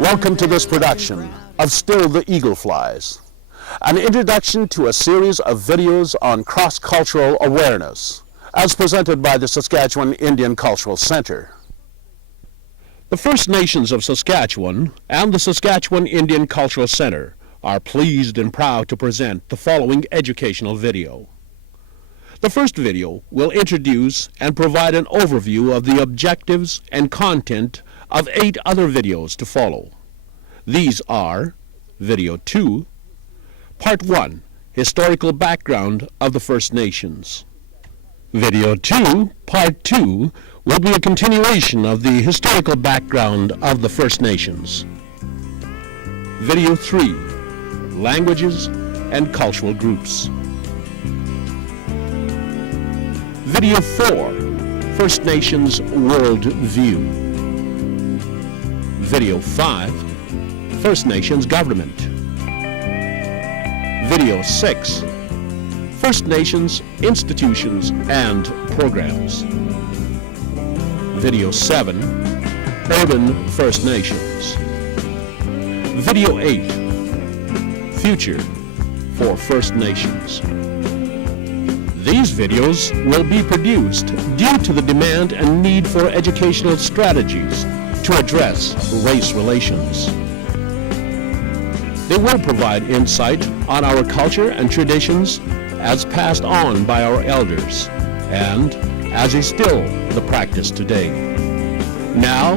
Welcome to this production of Still the Eagle Flies, an introduction to a series of videos on cross-cultural awareness, as presented by the Saskatchewan Indian Cultural Center. The First Nations of Saskatchewan and the Saskatchewan Indian Cultural Center are pleased and proud to present the following educational video. The first video will introduce and provide an overview of the objectives and content of 8 other videos to follow. These are Video 2, Part 1, Historical Background of the First Nations. Video 2, Part 2, will be a continuation of the historical background of the First Nations. Video 3, Languages and Cultural Groups. Video 4, First Nations World View. Video 5, First Nations Government. Video 6, First Nations Institutions and Programs. Video 7, Urban First Nations. Video 8, Future for First Nations. These videos will be produced due to the demand and need for educational strategies to address race relations. They will provide insight on our culture and traditions as passed on by our elders and as is still the practice today. Now,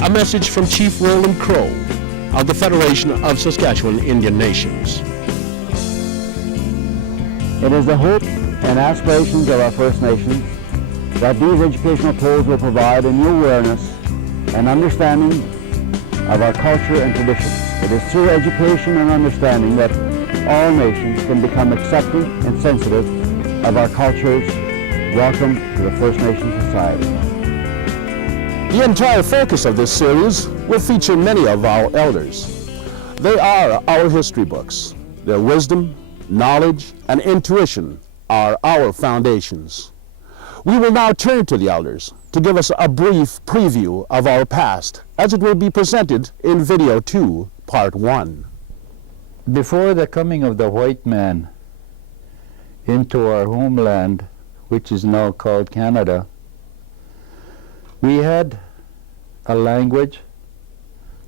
a message from Chief Roland Crow of the Federation of Saskatchewan Indian Nations. It is the hope and aspirations of our First Nations that these educational tools will provide a new awareness and understanding of our culture and traditions. It is through education and understanding that all nations can become accepting and sensitive of our cultures. Welcome to the First Nations Society. The entire focus of this series will feature many of our elders. They are our history books. Their wisdom, knowledge, and intuition are our foundations. We will now turn to the elders to give us a brief preview of our past, as it will be presented in Video 2, Part 1. Before the coming of the white man into our homeland, which is now called Canada, we had a language,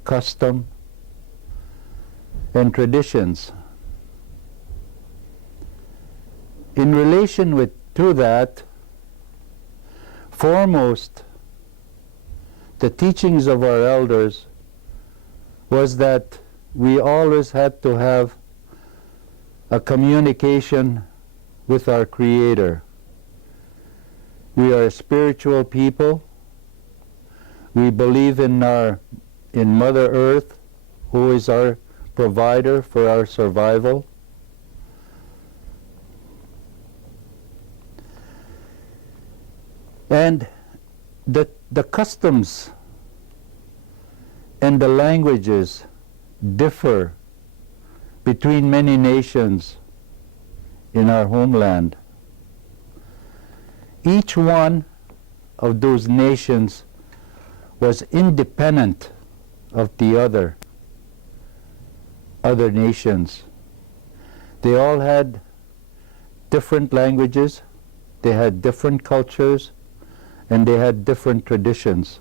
custom, and traditions. In relation to that, foremost, the teachings of our elders was that we always had to have a communication with our Creator. We are a spiritual people. We believe in Mother Earth, who is our provider for our survival. And the customs and the languages differ between many nations in our homeland. Each one of those nations was independent of the other nations. They all had different languages, they had different cultures, and they had different traditions.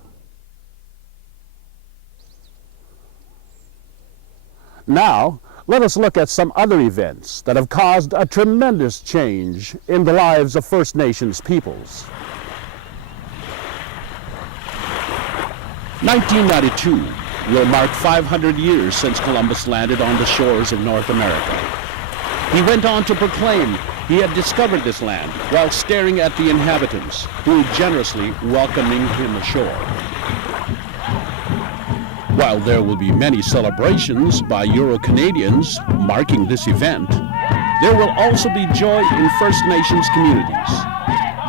Now, let us look at some other events that have caused a tremendous change in the lives of First Nations peoples. 1992 will mark 500 years since Columbus landed on the shores of North America. He went on to proclaim he had discovered this land while staring at the inhabitants who generously welcoming him ashore. While there will be many celebrations by Euro-Canadians marking this event, there will also be joy in First Nations communities.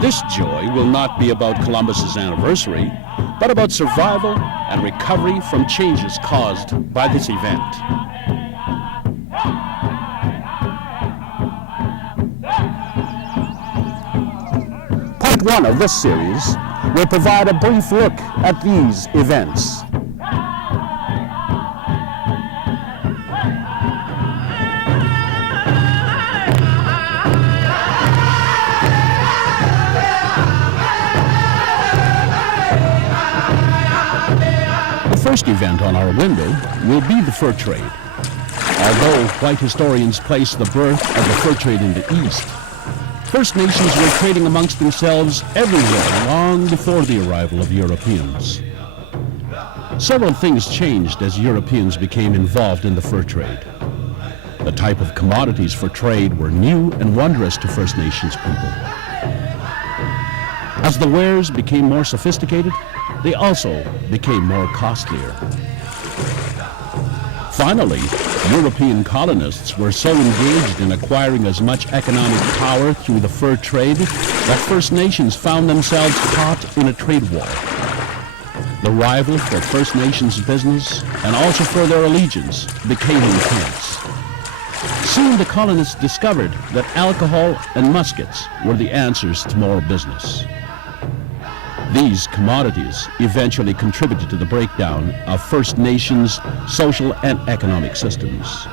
This joy will not be about Columbus's anniversary, but about survival and recovery from changes caused by this event. Part 1 of this series will provide a brief look at these events. The first event on our window will be the fur trade. Although white historians place the birth of the fur trade in the East, First Nations were trading amongst themselves everywhere long before the arrival of Europeans. Several things changed as Europeans became involved in the fur trade. The type of commodities for trade were new and wondrous to First Nations people. As the wares became more sophisticated, they also became more costlier. Finally, European colonists were so engaged in acquiring as much economic power through the fur trade that First Nations found themselves caught in a trade war. The rivalry for First Nations business and also for their allegiance became intense. Soon the colonists discovered that alcohol and muskets were the answers to more business. These commodities eventually contributed to the breakdown of First Nations' social and economic systems.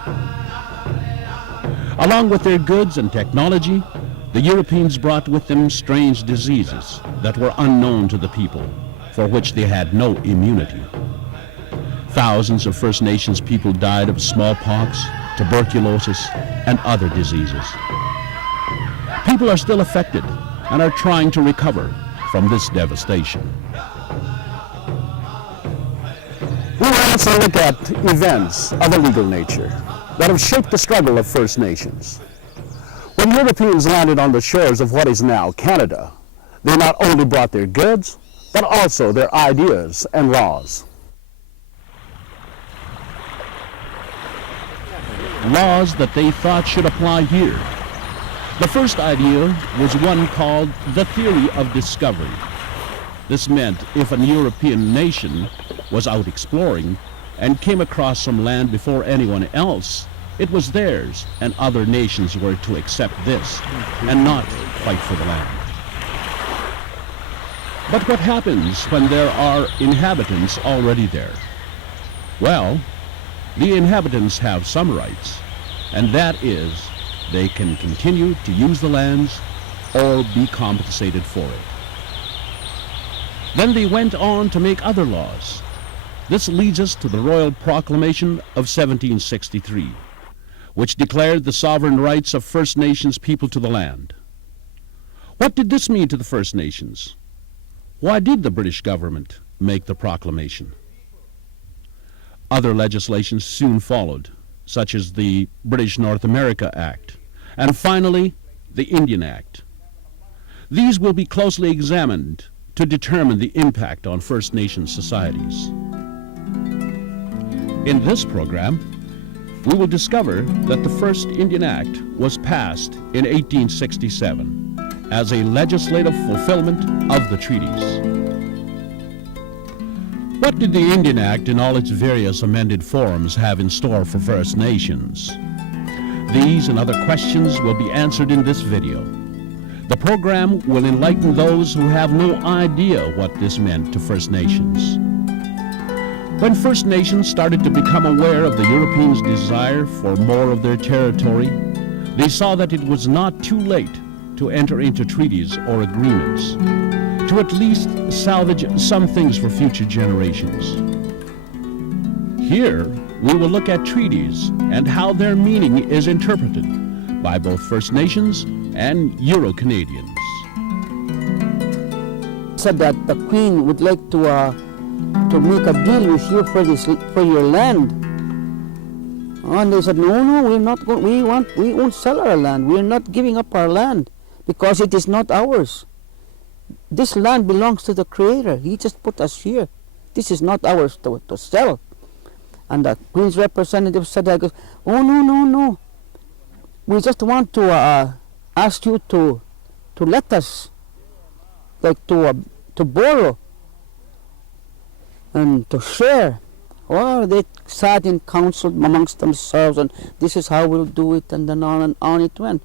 Along with their goods and technology, the Europeans brought with them strange diseases that were unknown to the people, for which they had no immunity. Thousands of First Nations people died of smallpox, tuberculosis, and other diseases. People are still affected and are trying to recover from this devastation. We will also look at events of a legal nature that have shaped the struggle of First Nations. When Europeans landed on the shores of what is now Canada, they not only brought their goods, but also their ideas and laws. Laws that they thought should apply here. The first idea was one called the theory of discovery. This meant if an European nation was out exploring and came across some land before anyone else, it was theirs, and other nations were to accept this and not fight for the land. But what happens when there are inhabitants already there? Well, the inhabitants have some rights, and that is they can continue to use the lands or be compensated for it. Then they went on to make other laws. This leads us to the Royal Proclamation of 1763, which declared the sovereign rights of First Nations people to the land. What did this mean to the First Nations? Why did the British government make the proclamation? Other legislation soon followed, such as the British North America Act, and finally, the Indian Act. These will be closely examined to determine the impact on First Nations societies. In this program, we will discover that the first Indian Act was passed in 1867 as a legislative fulfillment of the treaties. What did the Indian Act in all its various amended forms have in store for First Nations? These and other questions will be answered in this video. The program will enlighten those who have no idea what this meant to First Nations. When First Nations started to become aware of the Europeans' desire for more of their territory, they saw that it was not too late to enter into treaties or agreements, to at least salvage some things for future generations. Here, we will look at treaties and how their meaning is interpreted by both First Nations and Euro-Canadians. Said that the Queen would like to make a deal with you for your land. And they said, no, we're not going. We won't sell our land. We're not giving up our land because it is not ours. This land belongs to the Creator. He just put us here. This is not ours to sell. And the Queen's representative said, oh, no. We just want to ask you to let us, like to borrow and to share. Well, they sat in council amongst themselves, and this is how we'll do it, and then on and on it went.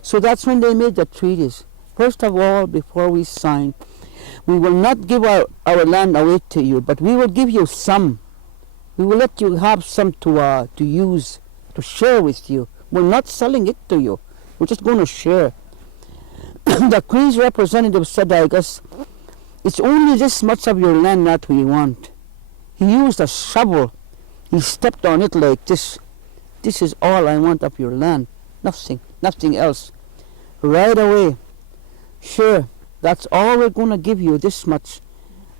So that's when they made the treaties. First of all, before we sign, we will not give our land away to you, but we will give you some. We will let you have some to use, to share with you. We're not selling it to you. We're just going to share. The Queen's representative said, I guess, it's only this much of your land that we want. He used a shovel. He stepped on it like this. This is all I want of your land. Nothing else. Right away. Sure, that's all we're going to give you, this much.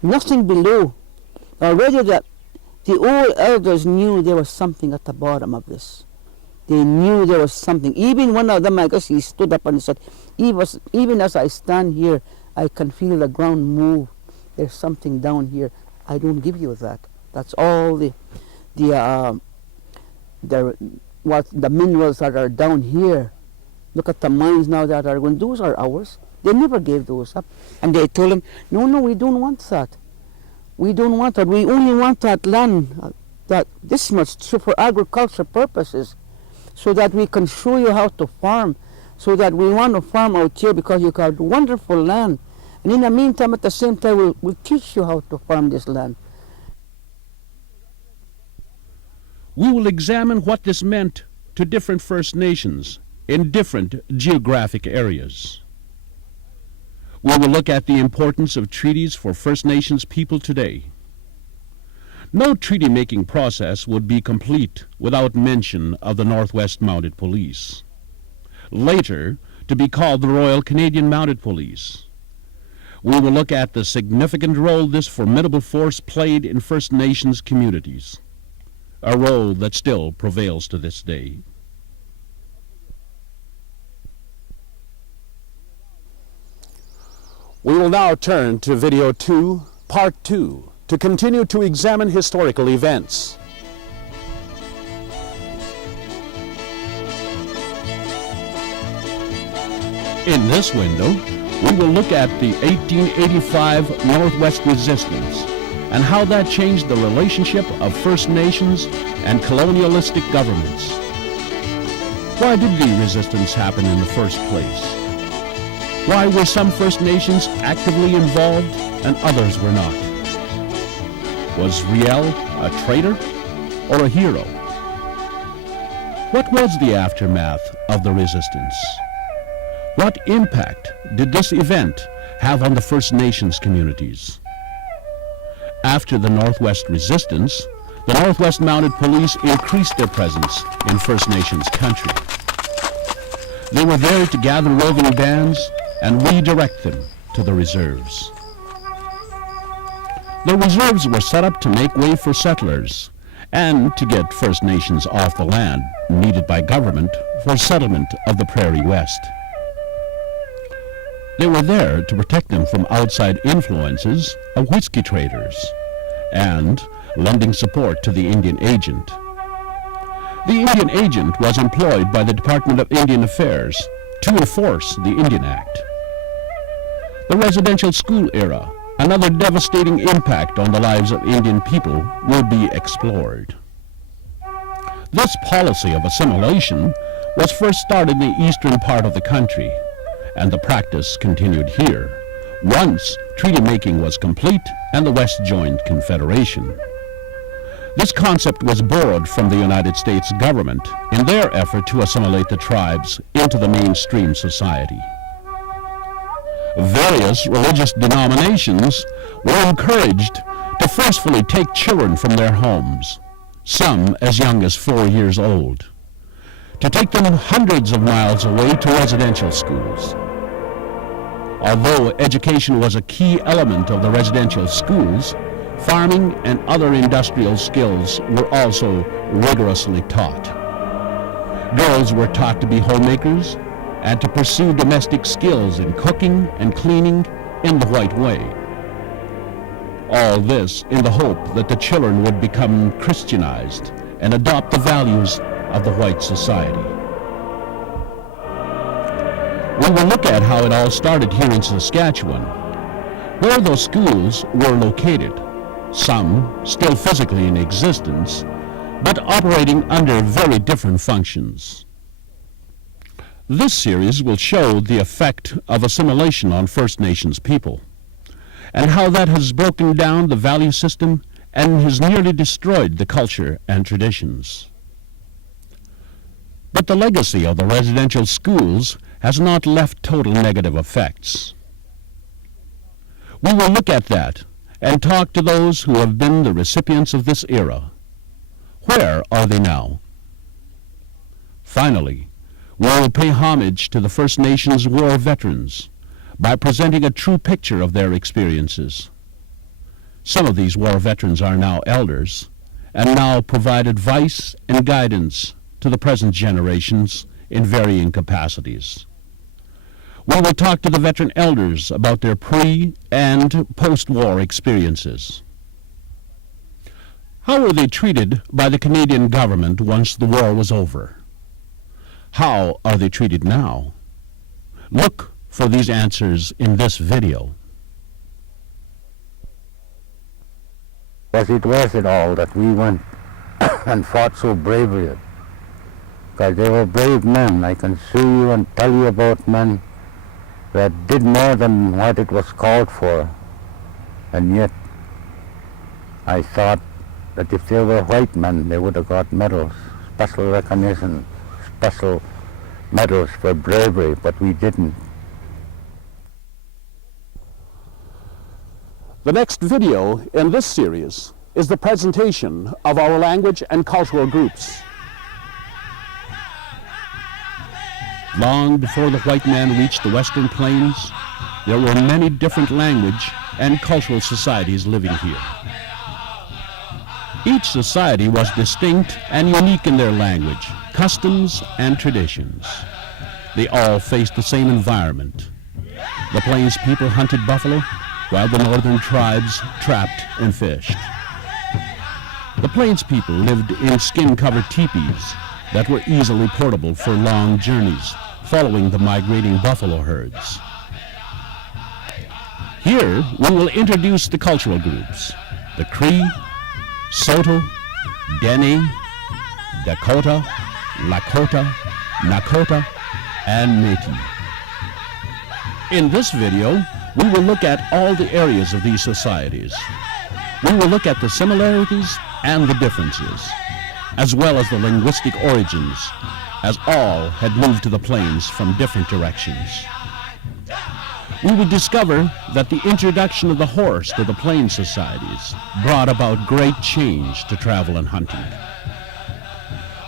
Nothing below. Already the old elders knew there was something at the bottom of this. They knew there was something. Even one of them, I guess, he stood up and said, even as I stand here, I can feel the ground move. There's something down here. I don't give you that. That's all the minerals that are down here. Look at the mines now that are going. Those are ours. They never gave those up. And they told him, no, we don't want that. We don't want that. We only want that land, that this much, so for agriculture purposes, so that we can show you how to farm, so that we want to farm out here because you got wonderful land. And in the meantime, at the same time, we'll teach you how to farm this land. We will examine what this meant to different First Nations in different geographic areas. We will look at the importance of treaties for First Nations people today. No treaty-making process would be complete without mention of the Northwest Mounted Police, later to be called the Royal Canadian Mounted Police. We will look at the significant role this formidable force played in First Nations communities, a role that still prevails to this day. We will now turn to Video 2, Part 2, to continue to examine historical events. In this window, we will look at the 1885 Northwest Resistance and how that changed the relationship of First Nations and colonialistic governments. Why did the resistance happen in the first place? Why were some First Nations actively involved and others were not? Was Riel a traitor or a hero? What was the aftermath of the resistance? What impact did this event have on the First Nations communities? After the Northwest Resistance, the Northwest Mounted Police increased their presence in First Nations country. They were there to gather roving bands and redirect them to the reserves. The reserves were set up to make way for settlers and to get First Nations off the land needed by government for settlement of the Prairie West. They were there to protect them from outside influences of whiskey traders and lending support to the Indian agent. The Indian agent was employed by the Department of Indian Affairs to enforce the Indian Act. The residential school era, another devastating impact on the lives of Indian people, will be explored. This policy of assimilation was first started in the eastern part of the country, and the practice continued here, once treaty making was complete and the West joined Confederation. This concept was borrowed from the United States government in their effort to assimilate the tribes into the mainstream society. Various religious denominations were encouraged to forcefully take children from their homes, some as young as 4 years old, to take them hundreds of miles away to residential schools. Although education was a key element of the residential schools, farming and other industrial skills were also rigorously taught. Girls were taught to be homemakers and to pursue domestic skills in cooking and cleaning in the white way. All this in the hope that the children would become Christianized and adopt the values of the white society. We will look at how it all started here in Saskatchewan, where those schools were located, some still physically in existence, but operating under very different functions. This series will show the effect of assimilation on First Nations people, and how that has broken down the value system and has nearly destroyed the culture and traditions. But the legacy of the residential schools has not left total negative effects. We will look at that and talk to those who have been the recipients of this era. Where are they now? Finally, we will pay homage to the First Nations war veterans by presenting a true picture of their experiences. Some of these war veterans are now elders and now provide advice and guidance to the present generations in varying capacities. We will talk to the veteran elders about their pre- and post-war experiences. How were they treated by the Canadian government once the war was over? How are they treated now? Look for these answers in this video. Was it worth it all that we went and fought so bravely? Because they were brave men. I can show you and tell you about men that did more than what it was called for. And yet, I thought that if they were white men, they would have got medals, special recognition, special medals for bravery, but we didn't. The next video in this series is the presentation of our language and cultural groups. Long before the white man reached the Western Plains, there were many different language and cultural societies living here. Each society was distinct and unique in their language, customs, and traditions. They all faced the same environment. The Plains people hunted buffalo, while the northern tribes trapped and fished. The Plains people lived in skin-covered teepees that were easily portable for long journeys, following the migrating buffalo herds. Here, we will introduce the cultural groups: the Cree, Saulteaux, Dene, Dakota, Lakota, Nakota, and Métis. In this video, we will look at all the areas of these societies. We will look at the similarities and the differences, as well as the linguistic origins, as all had moved to the plains from different directions. We will discover that the introduction of the horse to the plains societies brought about great change to travel and hunting.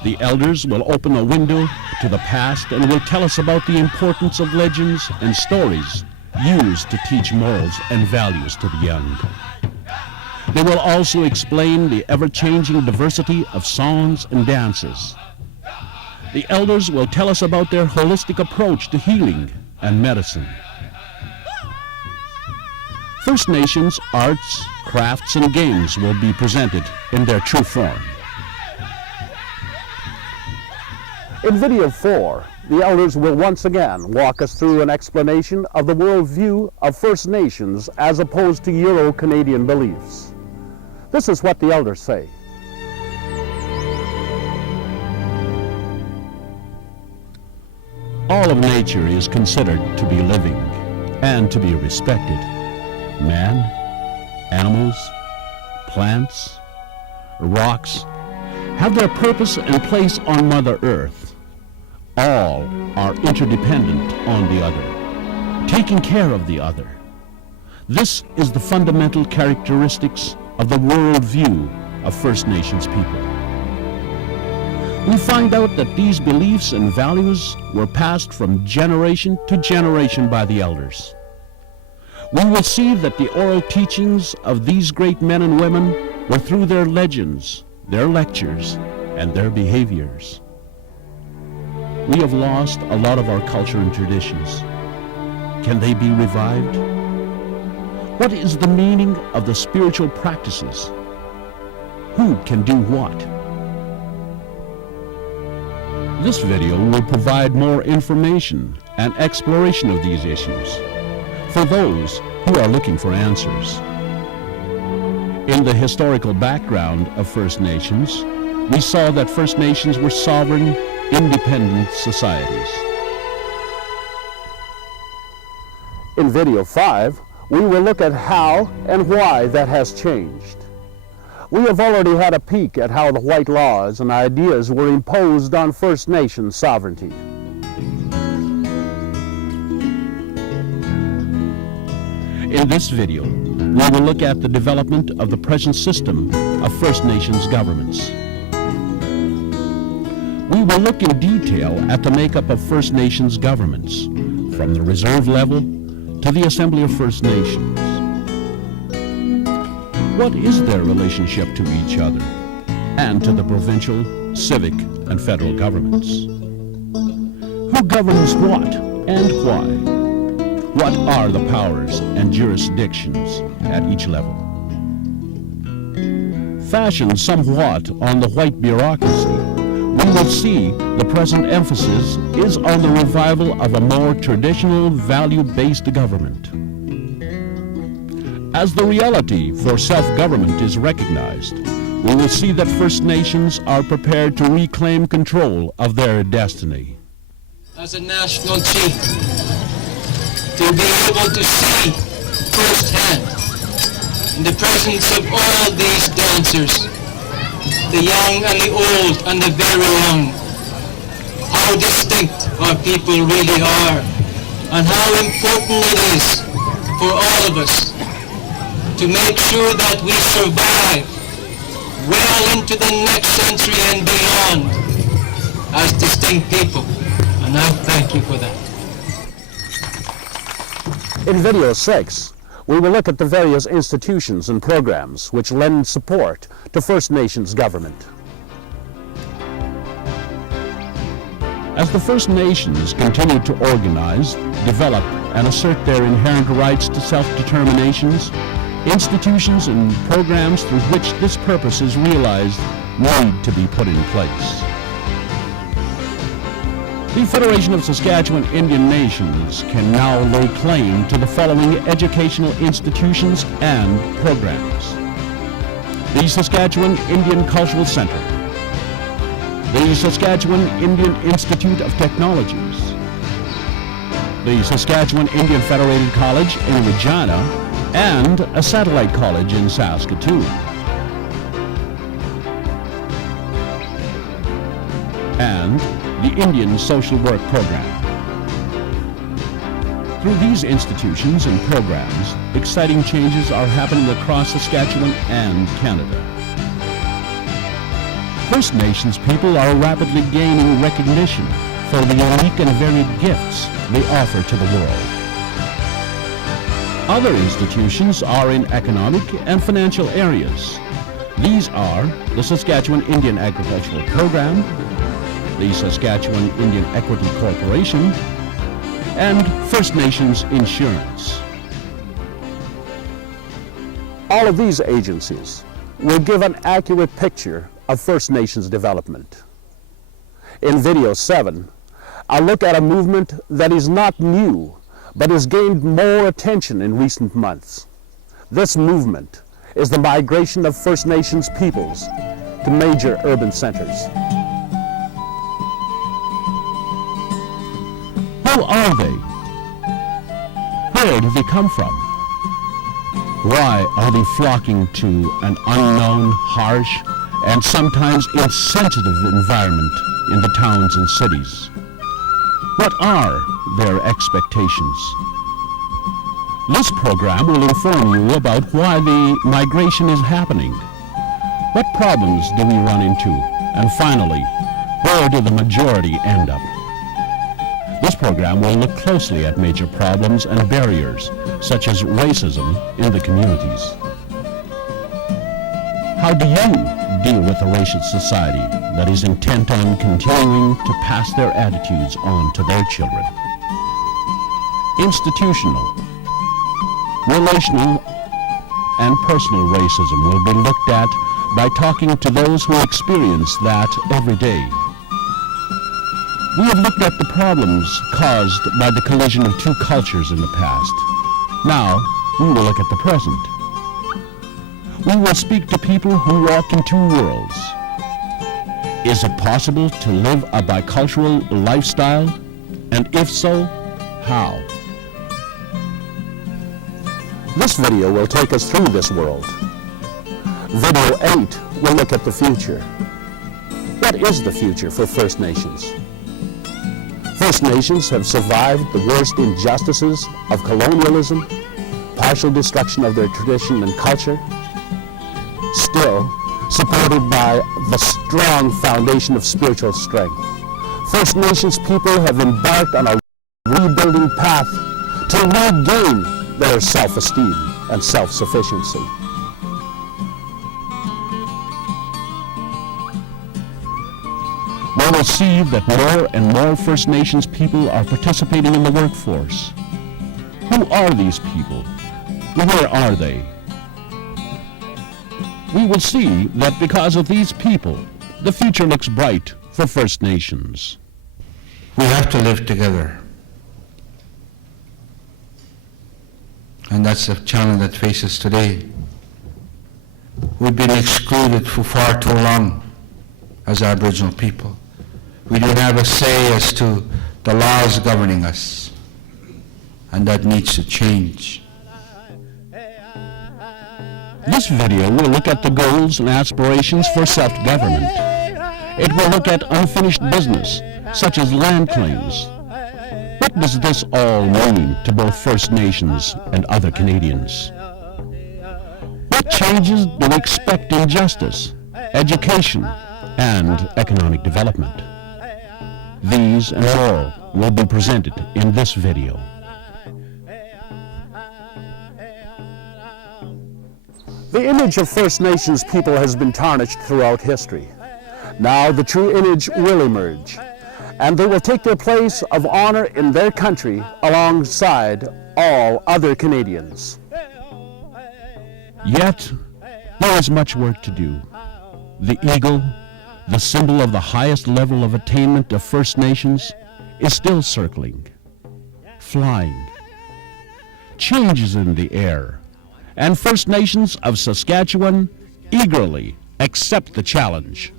The elders will open a window to the past and will tell us about the importance of legends and stories used to teach morals and values to the young. They will also explain the ever-changing diversity of songs and dances. The elders will tell us about their holistic approach to healing and medicine. First Nations arts, crafts, and games will be presented in their true form. In video 4, the elders will once again walk us through an explanation of the worldview of First Nations as opposed to Euro-Canadian beliefs. This is what the elders say. All of nature is considered to be living and to be respected. Man, animals, plants, rocks have their purpose and place on Mother Earth. All are interdependent on the other, taking care of the other. This is the fundamental characteristics of the worldview of First Nations people. We find out that these beliefs and values were passed from generation to generation by the elders. We will see that the oral teachings of these great men and women were through their legends, their lectures, and their behaviors. We have lost a lot of our culture and traditions. Can they be revived? What is the meaning of the spiritual practices? Who can do what? This video will provide more information and exploration of these issues for those who are looking for answers. In the historical background of First Nations, we saw that First Nations were sovereign, independent societies. In video 5, we will look at how and why that has changed. We have already had a peek at how the white laws and ideas were imposed on First Nations sovereignty. In this video, we will look at the development of the present system of First Nations governments. We will look in detail at the makeup of First Nations governments, from the reserve level to the Assembly of First Nations. What is their relationship to each other and to the provincial, civic, and federal governments? Who governs what and why? What are the powers and jurisdictions at each level? Fashioned somewhat on the white bureaucracy, we will see the present emphasis is on the revival of a more traditional, value-based government. As the reality for self-government is recognized, we will see that First Nations are prepared to reclaim control of their destiny. As a national chief, to be able to see firsthand, in the presence of all these dancers, the young and the old and the very young, how distinct our people really are, and how important it is for all of us to make sure that we survive well into the next century and beyond as distinct people. And I thank you for that. In video 6, we will look at the various institutions and programs which lend support to First Nations government. As the First Nations continue to organize, develop, and assert their inherent rights to self-determinations, institutions and programs through which this purpose is realized need to be put in place. The Federation of Saskatchewan Indian Nations can now lay claim to the following educational institutions and programs: the Saskatchewan Indian Cultural Center, the Saskatchewan Indian Institute of Technologies, the Saskatchewan Indian Federated College in Regina, and a satellite college in Saskatoon. And the Indian Social Work Program. Through these institutions and programs, exciting changes are happening across Saskatchewan and Canada. First Nations people are rapidly gaining recognition for the unique and varied gifts they offer to the world. Other institutions are in economic and financial areas. These are the Saskatchewan Indian Agricultural Program, the Saskatchewan Indian Equity Corporation, and First Nations Insurance. All of these agencies will give an accurate picture of First Nations development. In video 7, I'll look at a movement that is not new, but has gained more attention in recent months. This movement is the migration of First Nations peoples to major urban centers. Who are they? Where do they come from? Why are they flocking to an unknown, harsh, and sometimes insensitive environment in the towns and cities? What are their expectations? This program will inform you about why the migration is happening. What problems do we run into? And finally, where do the majority end up? This program will look closely at major problems and barriers, such as racism in the communities. How do you deal with a racist society that is intent on continuing to pass their attitudes on to their children? Institutional, relational, and personal racism will be looked at by talking to those who experience that every day. We have looked at the problems caused by the collision of two cultures in the past. Now, we will look at the present. We will speak to people who walk in two worlds. Is it possible to live a bicultural lifestyle? And if so, how? This video will take us through this world. Video 8 will look at the future. What is the future for First Nations? First Nations have survived the worst injustices of colonialism, partial destruction of their tradition and culture, still supported by the strong foundation of spiritual strength. First Nations people have embarked on a rebuilding path to regain their self-esteem and self-sufficiency. We will see that more and more First Nations people are participating in the workforce. Who are these people? Where are they? We will see that because of these people, the future looks bright for First Nations. We have to live together. And that's the challenge that faces today. We've been excluded for far too long as Aboriginal people. We don't have a say as to the laws governing us, and that needs to change. This video will look at the goals and aspirations for self-government. It will look at unfinished business, such as land claims. What does this all mean to both First Nations and other Canadians? What changes do we expect in justice, education, and economic development? These and more will be presented in this video. The image of First Nations people has been tarnished throughout history. Now the true image will emerge, and they will take their place of honor in their country alongside all other Canadians. Yet, there is much work to do. The eagle, the symbol of the highest level of attainment of First Nations, is still circling, flying. Change is in the air, and First Nations of Saskatchewan eagerly accept the challenge.